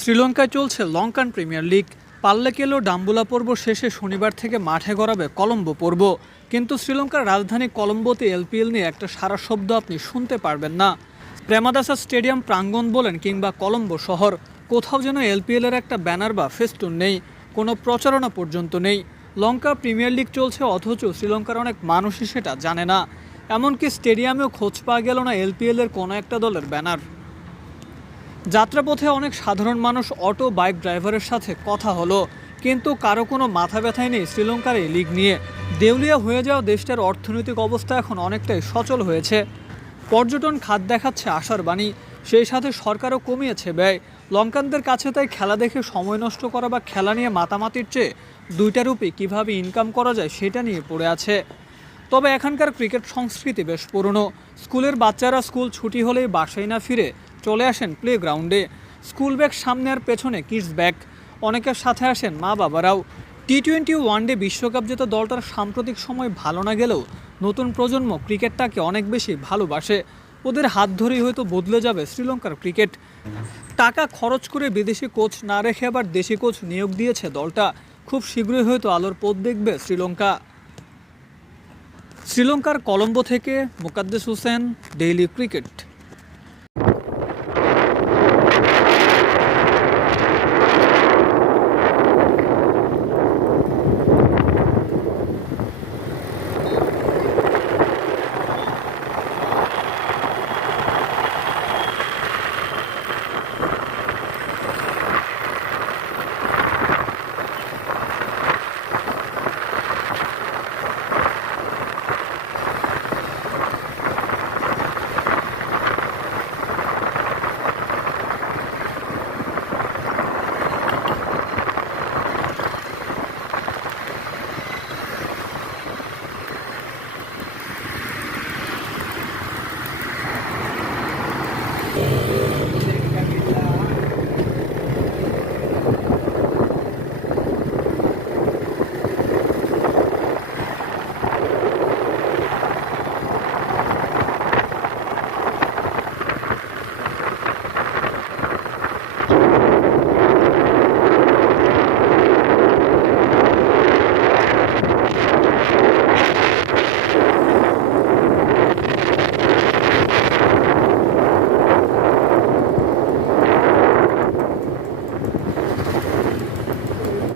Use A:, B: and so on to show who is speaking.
A: শ্রীলঙ্কায় চলছে Lankan premier league. Pallekele Dambulla পর্ব শেষে শনিবার থেকে মাঠে গড়াবে কলম্বো পর্ব। কিন্তু শ্রীলঙ্কার রাজধানী কলম্বোতে এলপিএল নিয়ে একটা সারা শব্দ আপনি শুনতে পারবেন না। প্রেমাদাসা স্টেডিয়াম প্রাঙ্গণ বলেন কিংবা কলম্বো শহর। কোথাও যেন এলপিএলের একটা ব্যানার বা ফেস্টুন নেই। কোনো প্রচারণা পর্যন্ত নেই। লঙ্কা প্রিমিয়ার লিগ চলছে, অথচ শ্রীলঙ্কার অনেক মানুষই সেটা জানে না। এমনকি স্টেডিয়ামেও খোঁজ পাওয়া গেল না এলপিএলের কোনো একটা দলের ব্যানার। যাত্রাপথে অনেক সাধারণ মানুষ অটো বাইক ড্রাইভারের সাথে কথা হলো, কিন্তু কারও কোনো মাথা ব্যথাই নেই শ্রীলঙ্কার এই লিগ নিয়ে। দেউলিয়া হয়ে যাওয়া দেশটার অর্থনৈতিক অবস্থা এখন অনেকটাই সচল হয়েছে। পর্যটন খাত দেখাচ্ছে আশার বাণী, সেই সাথে সরকারও কমিয়েছে ব্যয়। লঙ্কানদের কাছে তাই খেলা দেখে সময় নষ্ট করা বা খেলা নিয়ে মাতামাতির চেয়ে দুইটা রূপে কীভাবে ইনকাম করা যায় সেটা নিয়ে পড়ে আছে। তবে এখানকার ক্রিকেট সংস্কৃতি বেশ পুরনো। স্কুলের বাচ্চারা স্কুল ছুটি হলেই বাসায় না ফিরে চলে আসেন প্লে গ্রাউন্ডে স্কুল ব্যাগ সামনে আর পেছনে, কিডস ব্যাগ। অনেকের সাথে আসেন মা বাবারাও। টি টোয়েন্টি ওয়ানডে বিশ্বকাপ জেতা দলটার সাম্প্রতিক সময় ভালো না গেলেও নতুন প্রজন্ম ক্রিকেটটাকে অনেক বেশি ভালোবাসে। ওদের হাত ধরেই হয়তো বদলে যাবে শ্রীলঙ্কার ক্রিকেট। টাকা খরচ করে বিদেশি কোচ না রেখে আবার দেশি কোচ নিয়োগ দিয়েছে দলটা। খুব শীঘ্রই হয়তো আলোর পথ দেখবে শ্রীলঙ্কা। শ্রীলঙ্কার কলম্বো থেকে মোকাদ্দেস হোসেন, ডেইলি ক্রিকেট।